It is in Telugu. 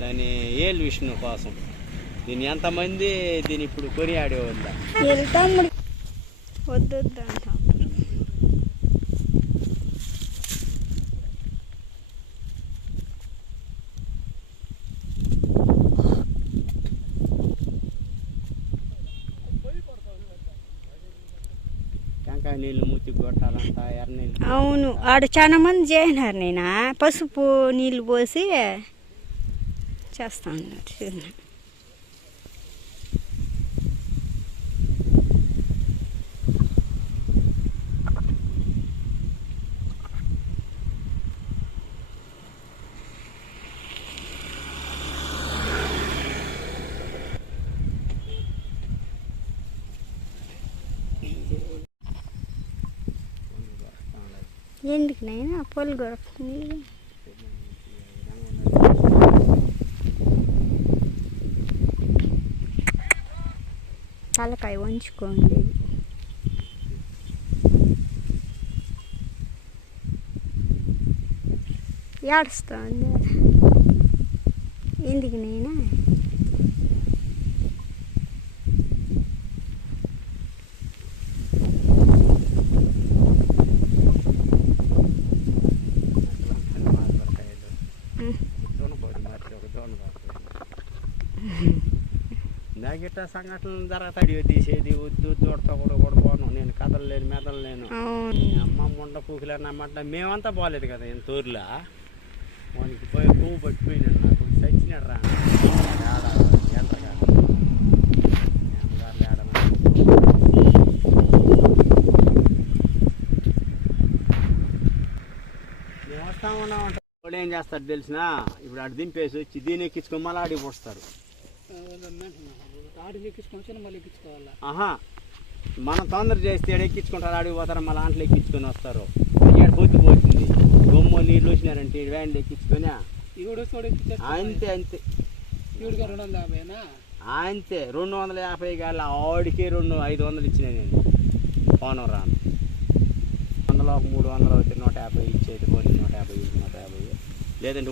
దాని ఏళ్ళు విష్ణు కోసం దీన్ని ఎంతమంది దీన్ని ఇప్పుడు కొనియాడేవాళ్ళ వెళ్తాం వద్దు అంట. టెంకాయ నీళ్ళు మూతికి కొట్టాలంట ఎర్ర నీళ్ళు. అవును, ఆడ చాలా మంది చేసినారు. నేను పసుపు నీళ్ళు పోసి చేస్తా అన్నారు. చూసిన ఎందుకు నైనా పొలు కొరకుతుంది. తలకాయ వంచుకోండి. ఏడుస్తుంది ఎందుకు నైనా. నాగిట్ట సంఘటనలు జరుగుతాయి. తీసేది వద్దు దూడతో కూడా పోను. నేను కదలలేను మెదలలేను. అమ్మ ముండ పూకులు అన్నమాట. మేమంతా పోలేదు కదా నేను తోరులా. వానికి పోయి పువ్వు పట్టిపోయినాడు. నాకు చచ్చినాడు రా ఎంతగా మేము వస్తా ఉన్నామంట. వాడు ఏం చేస్తాడు తెలిసిన, ఇప్పుడు ఆడు దింపేసి వచ్చి దీన్ని ఎక్కించుకొని మళ్ళీ ఆడికి పోస్తారు. ఆహా, మనం తొందర చేస్తే ఎక్కించుకుంటారు, ఆడికి పోతారు, మళ్ళీ ఆంట్లో ఎక్కించుకొని వస్తారు. ఇక్కడ పోతుంది గొమ్మ నీళ్ళు వచ్చినారంటే వ్యాన్లు ఎక్కించుకొని అంతే అంతే అంతే 250 గాలి ఆడికి 500 ఇచ్చిన నేను పోను రాను. 100 300 అయితే 150 ఇచ్చేది, 150 150 లేదంటే